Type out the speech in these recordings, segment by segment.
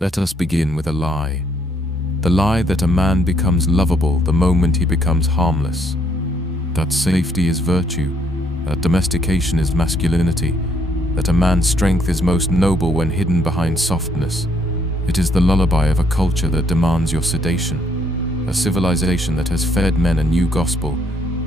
Let us begin with a lie. The lie that a man becomes lovable the moment he becomes harmless. That safety is virtue, that domestication is masculinity, that a man's strength is most noble when hidden behind softness. It is the lullaby of a culture that demands your sedation, a civilization that has fed men a new gospel.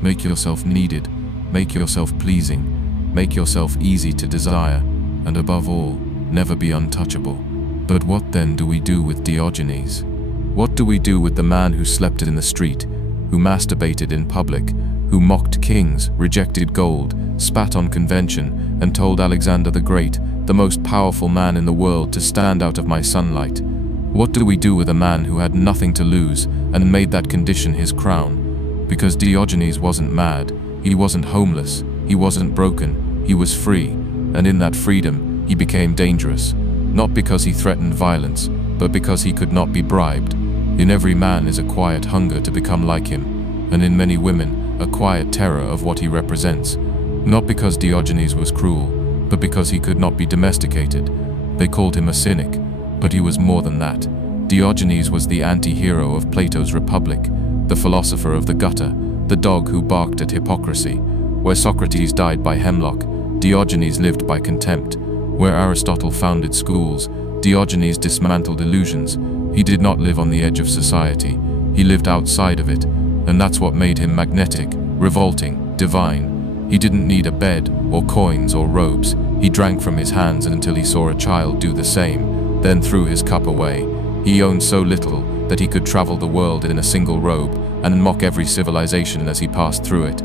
Make yourself needed, make yourself pleasing, make yourself easy to desire, and above all, never be untouchable. But what then do we do with Diogenes? What do we do with the man who slept in the street, who masturbated in public, who mocked kings, rejected gold, spat on convention, and told Alexander the Great, the most powerful man in the world, to stand out of my sunlight? What do we do with a man who had nothing to lose and made that condition his crown? Because Diogenes wasn't mad, he wasn't homeless, he wasn't broken, he was free, and in that freedom he became dangerous. Not because he threatened violence, but because he could not be bribed. In every man is a quiet hunger to become like him, and in many women, a quiet terror of what he represents. Not because Diogenes was cruel, but because he could not be domesticated. They called him a cynic, but he was more than that. Diogenes was the anti-hero of Plato's Republic, the philosopher of the gutter, the dog who barked at hypocrisy. Where Socrates died by hemlock, Diogenes lived by contempt. Where Aristotle founded schools, Diogenes dismantled illusions. He did not live on the edge of society, he lived outside of it, and that's what made him magnetic, revolting, divine. He didn't need a bed, or coins, or robes. He drank from his hands until he saw a child do the same, then threw his cup away. He owned so little that he could travel the world in a single robe and mock every civilization as he passed through it.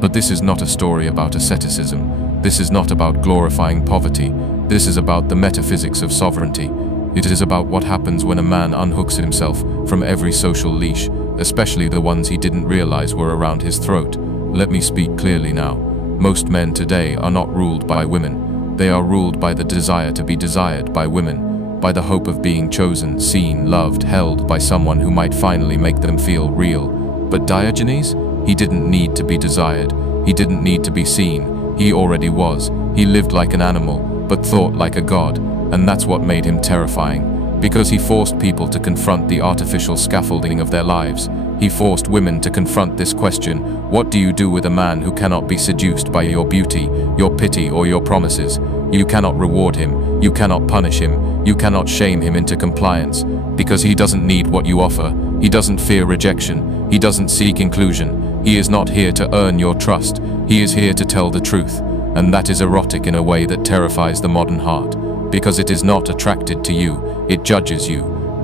But this is not a story about asceticism. This is not about glorifying poverty. This is about the metaphysics of sovereignty. It is about what happens when a man unhooks himself from every social leash, especially the ones he didn't realize were around his throat. Let me speak clearly now. Most men today are not ruled by women. They are ruled by the desire to be desired by women, by the hope of being chosen, seen, loved, held by someone who might finally make them feel real. But Diogenes? He didn't need to be desired. He didn't need to be seen. He already was. He lived like an animal, but thought like a god. And that's what made him terrifying. Because he forced people to confront the artificial scaffolding of their lives. He forced women to confront this question: what do you do with a man who cannot be seduced by your beauty, your pity, or your promises? You cannot reward him. You cannot punish him. You cannot shame him into compliance. Because he doesn't need what you offer. He doesn't fear rejection. He doesn't seek inclusion. He is not here to earn your trust. He is here to tell the truth. And that is erotic in a way that terrifies the modern heart. Because it is not attracted to you, it judges you.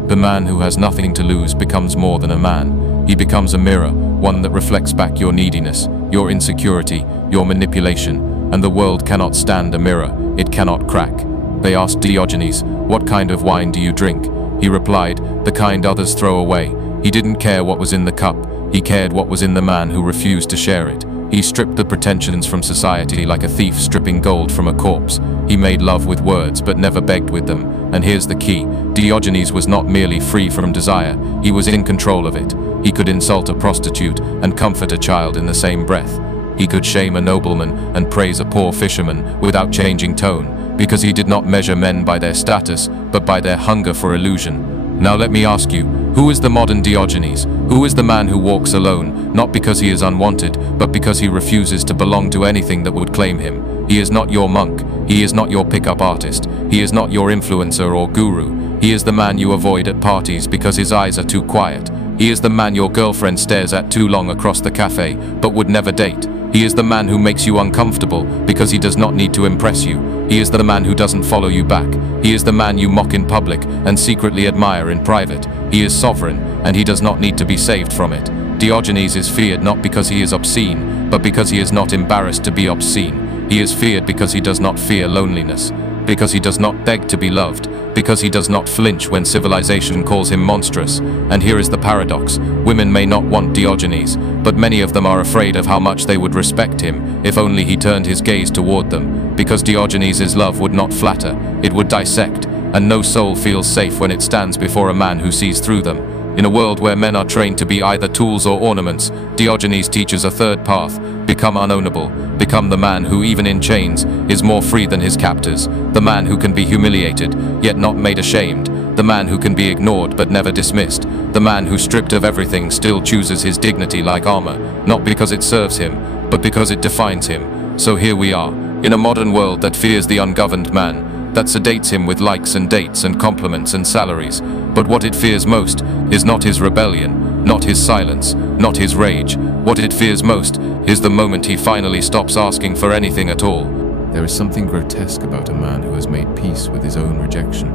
The man who has nothing to lose becomes more than a man. He becomes a mirror, one that reflects back your neediness, your insecurity, your manipulation. And the world cannot stand a mirror, it cannot crack. They asked Diogenes, "What kind of wine do you drink?" He replied, "The kind others throw away." He didn't care what was in the cup, he cared what was in the man who refused to share it. He stripped the pretensions from society like a thief stripping gold from a corpse. He made love with words but never begged with them. And here's the key: Diogenes was not merely free from desire, he was in control of it. He could insult a prostitute and comfort a child in the same breath. He could shame a nobleman and praise a poor fisherman without changing tone, because he did not measure men by their status, but by their hunger for illusion. Now let me ask you, who is the modern Diogenes? Who is the man who walks alone, not because he is unwanted, but because he refuses to belong to anything that would claim him? He is not your monk, he is not your pickup artist, he is not your influencer or guru. He is the man you avoid at parties because his eyes are too quiet. He is the man your girlfriend stares at too long across the cafe, but would never date. He is the man who makes you uncomfortable because he does not need to impress you. He is the man who doesn't follow you back. He is the man you mock in public and secretly admire in private. He is sovereign, and he does not need to be saved from it. Diogenes is feared not because he is obscene, but because he is not embarrassed to be obscene. He is feared because he does not fear loneliness, because he does not beg to be loved, because he does not flinch when civilization calls him monstrous. And here is the paradox: women may not want Diogenes, but many of them are afraid of how much they would respect him if only he turned his gaze toward them. Because Diogenes' love would not flatter, it would dissect, and no soul feels safe when it stands before a man who sees through them. In a world where men are trained to be either tools or ornaments, Diogenes teaches a third path: become unownable, become the man who, even in chains, is more free than his captors, the man who can be humiliated, yet not made ashamed, the man who can be ignored but never dismissed, the man who, stripped of everything, still chooses his dignity like armor, not because it serves him, but because it defines him. So here we are, in a modern world that fears the ungoverned man, that sedates him with likes and dates and compliments and salaries. But what it fears most is not his rebellion, not his silence, not his rage. What it fears most is the moment he finally stops asking for anything at all. There is something grotesque about a man who has made peace with his own rejection.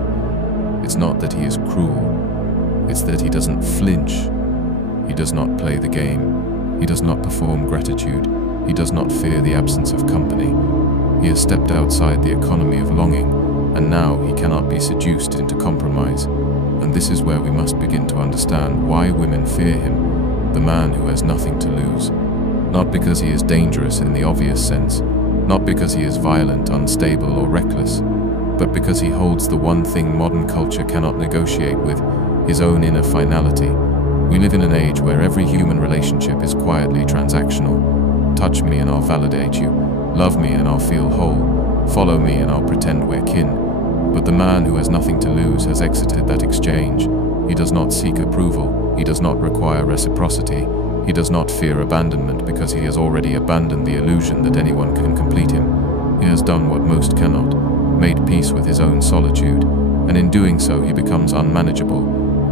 It's not that he is cruel, it's that he doesn't flinch. He does not play the game. He does not perform gratitude. He does not fear the absence of company. He has stepped outside the economy of longing, and now he cannot be seduced into compromise. And this is where we must begin to understand why women fear him, the man who has nothing to lose. Not because he is dangerous in the obvious sense, not because he is violent, unstable, or reckless, but because he holds the one thing modern culture cannot negotiate with, his own inner finality. We live in an age where every human relationship is quietly transactional. Touch me and I'll validate you. Love me and I'll feel whole. Follow me and I'll pretend we're kin. But the man who has nothing to lose has exited that exchange. He does not seek approval. He does not require reciprocity. He does not fear abandonment because he has already abandoned the illusion that anyone can complete him. He has done what most cannot, made peace with his own solitude, and in doing so he becomes unmanageable.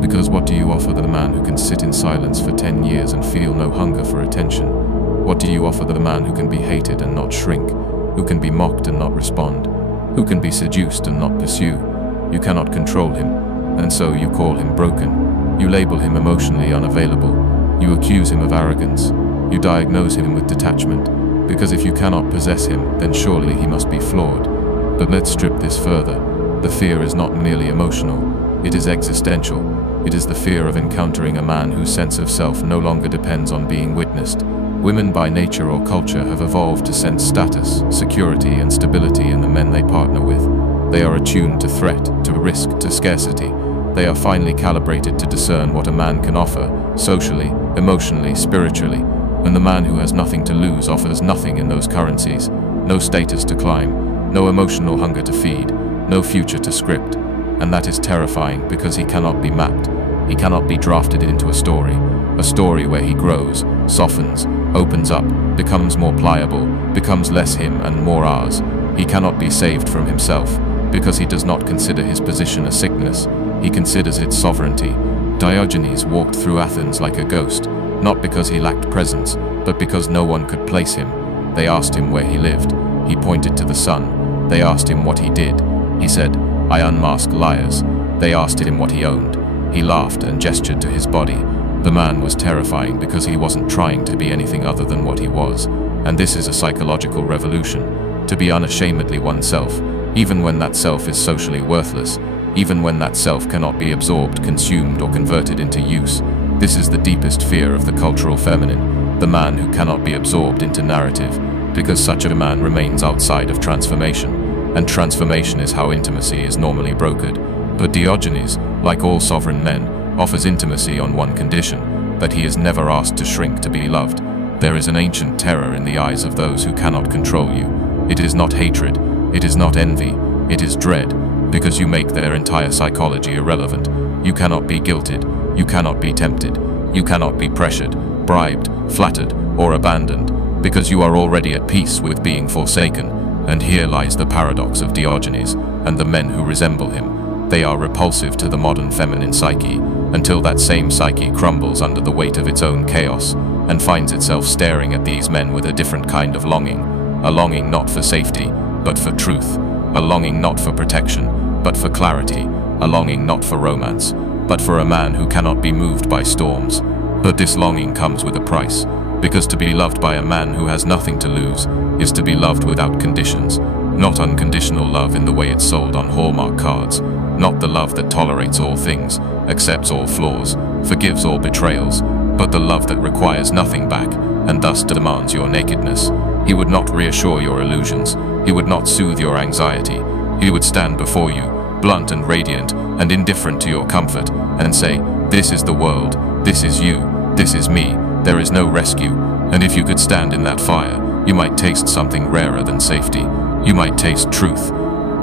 Because what do you offer the man who can sit in silence for 10 years and feel no hunger for attention? What do you offer the man who can be hated and not shrink, who can be mocked and not respond, who can be seduced and not pursue? You cannot control him, and so you call him broken. You label him emotionally unavailable. You accuse him of arrogance. You diagnose him with detachment, because if you cannot possess him, then surely he must be flawed. But let's strip this further. The fear is not merely emotional, it is existential. It is the fear of encountering a man whose sense of self no longer depends on being witnessed. Women by nature or culture have evolved to sense status, security, and stability in the men they partner with. They are attuned to threat, to risk, to scarcity. They are finely calibrated to discern what a man can offer, socially, emotionally, spiritually. When the man who has nothing to lose offers nothing in those currencies, no status to climb, no emotional hunger to feed, no future to script. And that is terrifying because he cannot be mapped. He cannot be drafted into a story where he grows, softens, opens up, becomes more pliable, becomes less him and more ours. He cannot be saved from himself because he does not consider his position a sickness. He considers it sovereignty. Diogenes walked through Athens like a ghost, not because he lacked presence, but because no one could place him. They asked him where he lived. He pointed to the sun. They asked him what he did. He said, "I unmask liars." They asked him what he owned. He laughed and gestured to his body. The man was terrifying because he wasn't trying to be anything other than what he was. And this is a psychological revolution. To be unashamedly oneself, even when that self is socially worthless, even when that self cannot be absorbed, consumed, or converted into use. This is the deepest fear of the cultural feminine, the man who cannot be absorbed into narrative, because such a man remains outside of transformation, and transformation is how intimacy is normally brokered. But Diogenes, like all sovereign men, offers intimacy on one condition, that he is never asked to shrink to be loved. There is an ancient terror in the eyes of those who cannot control you. It is not hatred, it is not envy, it is dread, because you make their entire psychology irrelevant. You cannot be guilted, you cannot be tempted, you cannot be pressured, bribed, flattered, or abandoned, because you are already at peace with being forsaken. And here lies the paradox of Diogenes and the men who resemble him. They are repulsive to the modern feminine psyche, until that same psyche crumbles under the weight of its own chaos, and finds itself staring at these men with a different kind of longing. A longing not for safety, but for truth. A longing not for protection, but for clarity. A longing not for romance, but for a man who cannot be moved by storms. But this longing comes with a price, because to be loved by a man who has nothing to lose is to be loved without conditions. Not unconditional love in the way it's sold on Hallmark cards. Not the love that tolerates all things, accepts all flaws, forgives all betrayals, but the love that requires nothing back and thus demands your nakedness. He would not reassure your illusions. He would not soothe your anxiety. He would stand before you, blunt and radiant and indifferent to your comfort, and say, "This is the world, this is you, this is me, there is no rescue." And if you could stand in that fire, you might taste something rarer than safety. You might taste truth.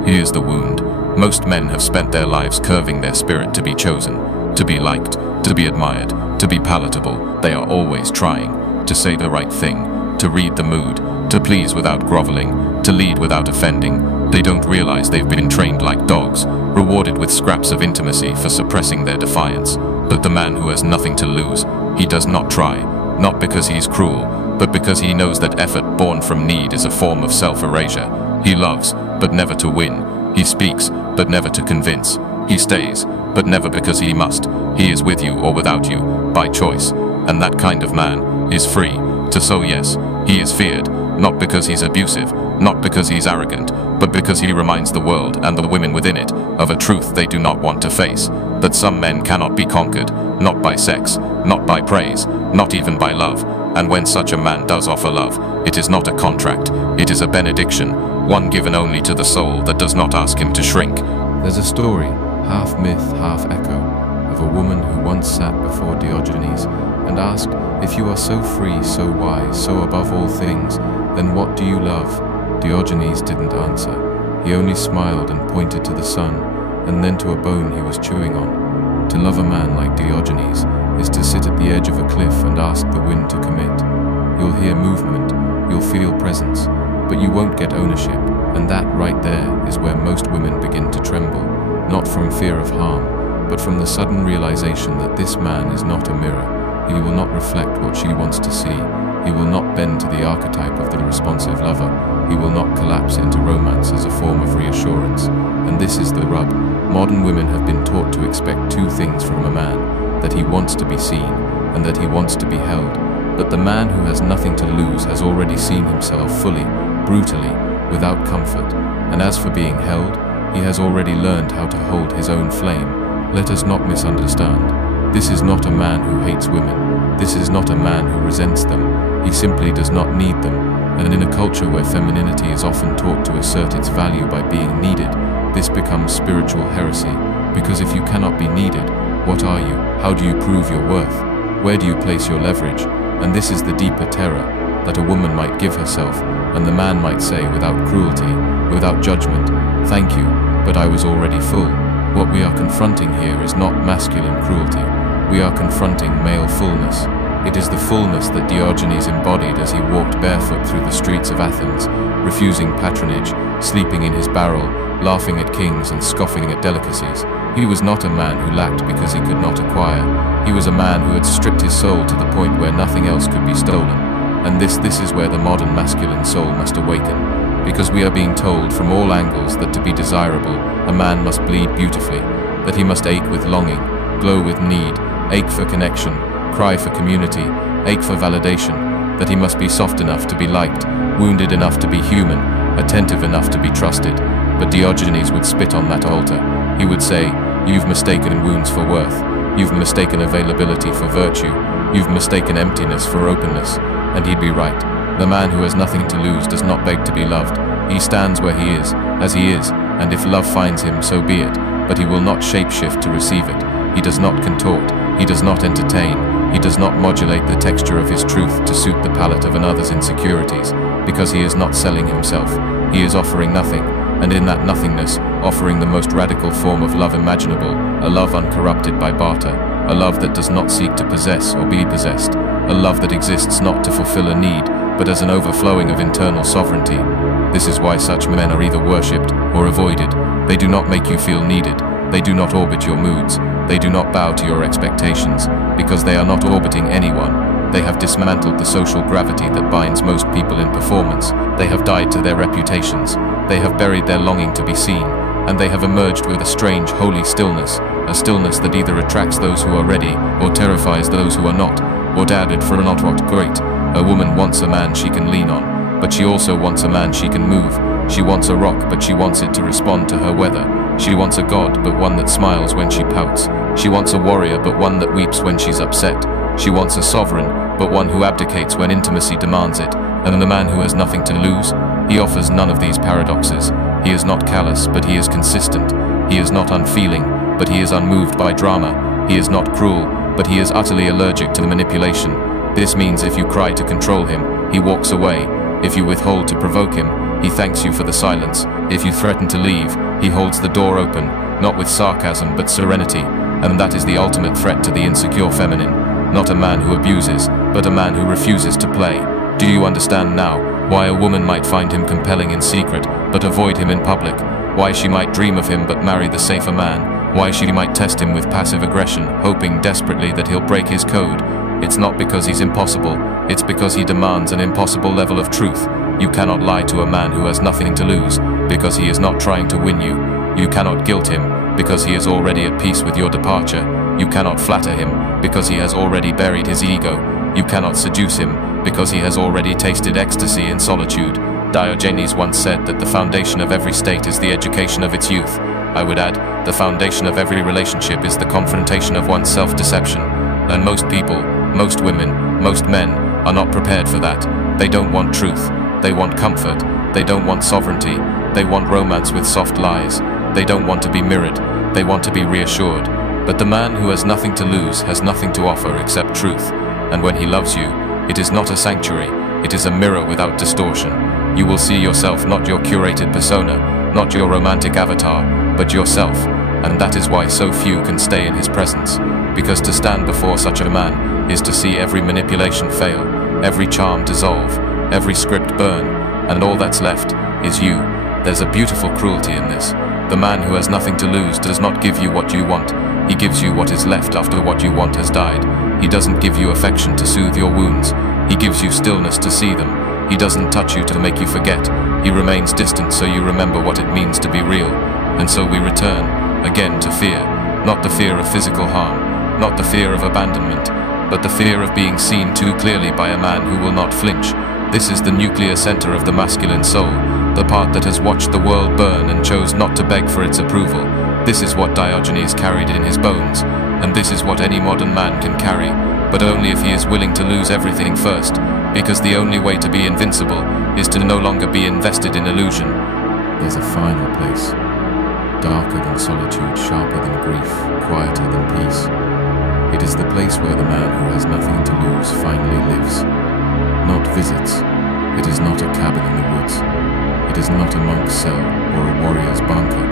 Here's the wound. Most men have spent their lives curving their spirit to be chosen, to be liked, to be admired, to be palatable. They are always trying to say the right thing, to read the mood, to please without groveling, to lead without offending. They don't realize they've been trained like dogs, rewarded with scraps of intimacy for suppressing their defiance. But the man who has nothing to lose, he does not try, not because he's cruel, but because he knows that effort born from need is a form of self-erasure. He loves, but never to win. He speaks, but never to convince. He stays, but never because he must. He is with you or without you, by choice. And that kind of man is free to say yes. He is feared, not because he's abusive, not because he's arrogant, but because he reminds the world and the women within it of a truth they do not want to face, that some men cannot be conquered, not by sex, not by praise, not even by love. And when such a man does offer love, it is not a contract, it is a benediction, one given only to the soul that does not ask him to shrink. There's a story, half myth, half echo, of a woman who once sat before Diogenes and asked, "If you are so free, so wise, so above all things, then what do you love?" Diogenes didn't answer. He only smiled and pointed to the sun, and then to a bone he was chewing on. To love a man like Diogenes is to sit at the edge of a cliff and ask the wind to commit. You'll hear movement, you'll feel presence, but you won't get ownership, and that right there is where most women begin to tremble, not from fear of harm, but from the sudden realization that this man is not a mirror. He will not reflect what she wants to see. He will not bend to the archetype of the responsive lover. He will not collapse into romance as a form of reassurance. And this is the rub. Modern women have been taught to expect two things from a man: that he wants to be seen and that he wants to be held. But the man who has nothing to lose has already seen himself fully, brutally, without comfort. And as for being held, he has already learned how to hold his own flame. Let us not misunderstand. This is not a man who hates women. This is not a man who resents them. He simply does not need them. And in a culture where femininity is often taught to assert its value by being needed, this becomes spiritual heresy. Because if you cannot be needed, what are you? How do you prove your worth? Where do you place your leverage? And this is the deeper terror, that a woman might give herself, and the man might say without cruelty, without judgment, "Thank you, but I was already full." What we are confronting here is not masculine cruelty. We are confronting male fullness. It is the fullness that Diogenes embodied as he walked barefoot through the streets of Athens, refusing patronage, sleeping in his barrel, laughing at kings and scoffing at delicacies. He was not a man who lacked because he could not acquire. He was a man who had stripped his soul to the point where nothing else could be stolen. And this is where the modern masculine soul must awaken. Because we are being told from all angles that to be desirable, a man must bleed beautifully, that he must ache with longing, glow with need, ache for connection, cry for community, ache for validation, that he must be soft enough to be liked, wounded enough to be human, attentive enough to be trusted. But Diogenes would spit on that altar. He would say, "You've mistaken wounds for worth. You've mistaken availability for virtue. You've mistaken emptiness for openness." And he'd be right. The man who has nothing to lose does not beg to be loved. He stands where he is, as he is, and if love finds him, so be it. But he will not shapeshift to receive it. He does not contort. He does not entertain. He does not modulate the texture of his truth to suit the palate of another's insecurities, because he is not selling himself. He is offering nothing, and in that nothingness, offering the most radical form of love imaginable, a love uncorrupted by barter, a love that does not seek to possess or be possessed, a love that exists not to fulfill a need, but as an overflowing of internal sovereignty. This is why such men are either worshipped or avoided. They do not make you feel needed. They do not orbit your moods. They do not bow to your expectations, because they are not orbiting anyone. They have dismantled the social gravity that binds most people in performance. They have died to their reputations. They have buried their longing to be seen, and they have emerged with a strange, holy stillness, a stillness that either attracts those who are ready or terrifies those who are not, or doubted for not what great. A woman wants a man she can lean on, but she also wants a man she can move. She wants a rock, but she wants it to respond to her weather. She wants a god, but one that smiles when she pouts. She wants a warrior, but one that weeps when she's upset. She wants a sovereign, but one who abdicates when intimacy demands it. And the man who has nothing to lose, he offers none of these paradoxes. He is not callous, but he is consistent. He is not unfeeling, but he is unmoved by drama. He is not cruel, but he is utterly allergic to manipulation. This means if you cry to control him, he walks away. If you withhold to provoke him, he thanks you for the silence. If you threaten to leave, He holds the door open, not with sarcasm but serenity, and that is the ultimate threat to the insecure feminine. Not a man who abuses, but a man who refuses to play. Do you understand now why a woman might find him compelling in secret, but avoid him in public? Why she might dream of him but marry the safer man? Why she might test him with passive aggression, hoping desperately that he'll break his code? It's not because he's impossible, it's because he demands an impossible level of truth. You cannot lie to a man who has nothing to lose, because he is not trying to win you. You cannot guilt him, because he is already at peace with your departure. You cannot flatter him, because he has already buried his ego. You cannot seduce him, because he has already tasted ecstasy in solitude. Diogenes once said that the foundation of every state is the education of its youth. I would add, the foundation of every relationship is the confrontation of one's self-deception. And most people, most women, most men are not prepared for that. They don't want truth. They want comfort. They don't want sovereignty. They want romance with soft lies. They don't want to be mirrored. They want to be reassured. But the man who has nothing to lose has nothing to offer except truth. And when he loves you, it is not a sanctuary. It is a mirror without distortion. You will see yourself, not your curated persona, not your romantic avatar, but yourself. And that is why so few can stay in his presence. Because to stand before such a man is to see every manipulation fail, every charm dissolve, every script burn, and all that's left is you. There's a beautiful cruelty in this. The man who has nothing to lose does not give you what you want. He gives you what is left after what you want has died. He doesn't give you affection to soothe your wounds. He gives you stillness to see them. He doesn't touch you to make you forget. He remains distant so you remember what it means to be real. And so we return, again, to fear. Not the fear of physical harm, not the fear of abandonment, but the fear of being seen too clearly by a man who will not flinch. This is the nuclear center of the masculine soul, the part that has watched the world burn and chose not to beg for its approval. This is what Diogenes carried in his bones, and this is what any modern man can carry, but only if he is willing to lose everything first, because the only way to be invincible is to no longer be invested in illusion. There's a final place, darker than solitude, sharper than grief, quieter than peace. It is the place where the man who has nothing to lose finally lives. Not visits. It is not a cabin in the woods. It is not a monk's cell or a warrior's bunker.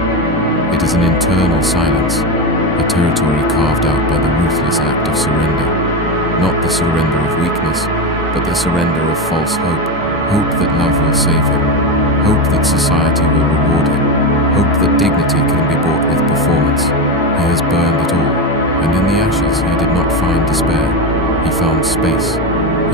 It is an internal silence, a territory carved out by the ruthless act of surrender. Not the surrender of weakness, but the surrender of false hope. Hope that love will save him. Hope that society will reward him. Hope that dignity can be bought with performance. He has burned it all, and in the ashes he did not find despair. He found space.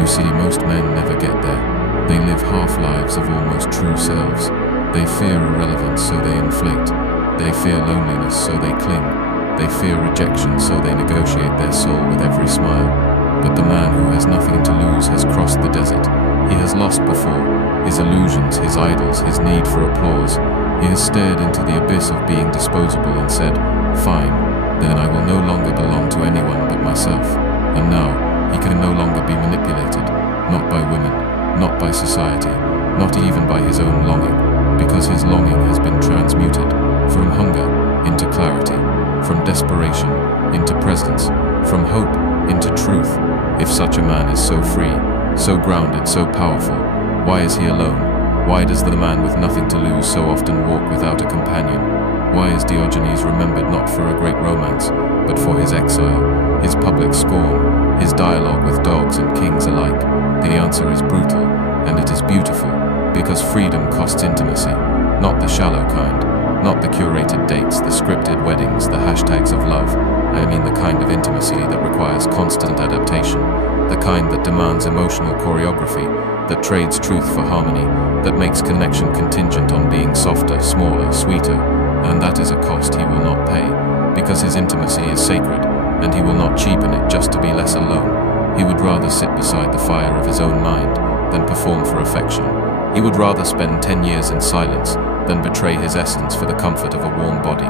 You see, most men never get there. They live half-lives of almost true selves. They fear irrelevance, so they inflate. They fear loneliness, so they cling. They fear rejection, so they negotiate their soul with every smile. But the man who has nothing to lose has crossed the desert. He has lost before. His illusions, his idols, his need for applause. He has stared into the abyss of being disposable and said, "Fine, then I will no longer belong to anyone but myself." And now, he can no longer be manipulated, not by women, not by society, not even by his own longing, because his longing has been transmuted from hunger into clarity, from desperation into presence, from hope into truth. If such a man is so free, so grounded, so powerful, why is he alone? Why does the man with nothing to lose so often walk without a companion? Why is Diogenes remembered not for a great romance, but for his exile, his public scorn, his dialogue with dogs and kings alike? The answer is brutal, and it is beautiful, because freedom costs intimacy, not the shallow kind, not the curated dates, the scripted weddings, the hashtags of love. I mean the kind of intimacy that requires constant adaptation, the kind that demands emotional choreography, that trades truth for harmony, that makes connection contingent on being softer, smaller, sweeter, and that is a cost he will not pay, because his intimacy is sacred, and he will not cheapen it just to be less alone. He would rather sit beside the fire of his own mind than perform for affection. He would rather spend 10 years in silence than betray his essence for the comfort of a warm body.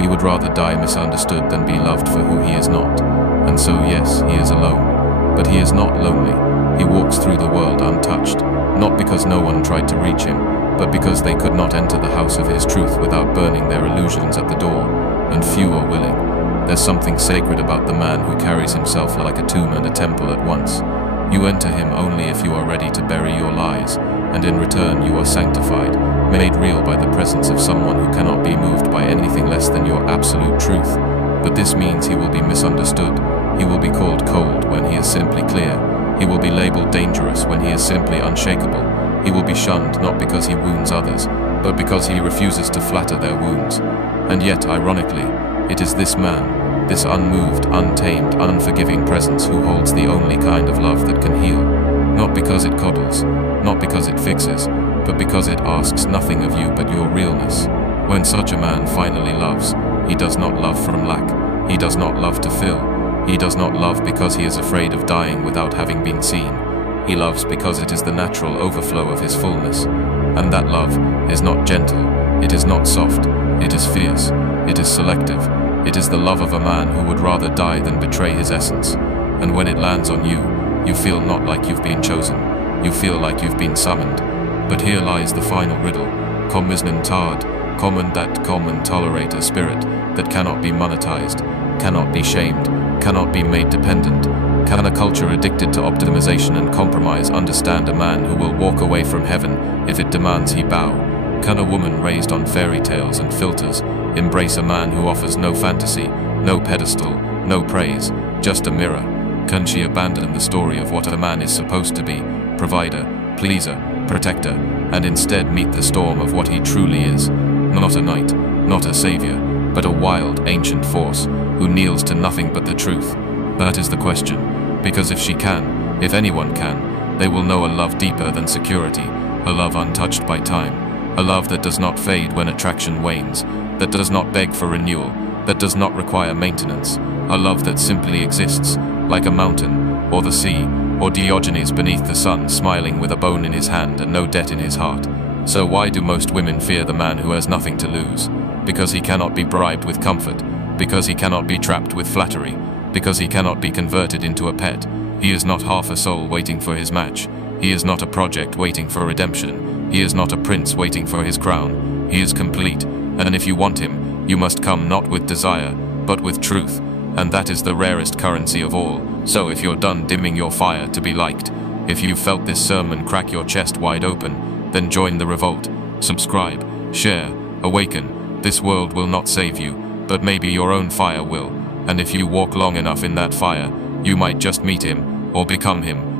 He would rather die misunderstood than be loved for who he is not. And so, yes, he is alone. But he is not lonely. He walks through the world untouched, not because no one tried to reach him, but because they could not enter the house of his truth without burning their illusions at the door, and few are willing. There's something sacred about the man who carries himself like a tomb and a temple at once. You enter him only if you are ready to bury your lies, and in return you are sanctified, made real by the presence of someone who cannot be moved by anything less than your absolute truth. But this means he will be misunderstood. He will be called cold when he is simply clear. He will be labeled dangerous when he is simply unshakable. He will be shunned not because he wounds others, but because he refuses to flatter their wounds. And yet, ironically, it is this man, this unmoved, untamed, unforgiving presence who holds the only kind of love that can heal. Not because it coddles, not because it fixes, but because it asks nothing of you but your realness. When such a man finally loves, he does not love from lack. He does not love to fill. He does not love because he is afraid of dying without having been seen. He loves because it is the natural overflow of his fullness. And that love is not gentle, it is not soft, it is fierce, it is selective. It is the love of a man who would rather die than betray his essence. And when it lands on you, you feel not like you've been chosen, you feel like you've been summoned. But here lies the final riddle. Kommisnen tad, common that common tolerate a spirit that cannot be monetized, cannot be shamed, cannot be made dependent. Can a culture addicted to optimization and compromise understand a man who will walk away from heaven if it demands he bow? Can a woman raised on fairy tales and filters embrace a man who offers no fantasy, no pedestal, no praise, just a mirror? Can she abandon the story of what a man is supposed to be, provider, pleaser, protector, and instead meet the storm of what he truly is? Not a knight, not a savior, but a wild, ancient force who kneels to nothing but the truth. That is the question, because if she can, if anyone can, they will know a love deeper than security, a love untouched by time, a love that does not fade when attraction wanes, that does not beg for renewal, that does not require maintenance, a love that simply exists, like a mountain, or the sea, or Diogenes beneath the sun smiling with a bone in his hand and no debt in his heart. So why do most women fear the man who has nothing to lose? Because he cannot be bribed with comfort, because he cannot be trapped with flattery, because he cannot be converted into a pet. He is not half a soul waiting for his match. He is not a project waiting for redemption. He is not a prince waiting for his crown. He is complete, and if you want him, you must come not with desire, but with truth, and that is the rarest currency of all. So if you're done dimming your fire to be liked, if you felt this sermon crack your chest wide open, then join the revolt. Subscribe, share, awaken. This world will not save you, but maybe your own fire will, and if you walk long enough in that fire, you might just meet him, or become him.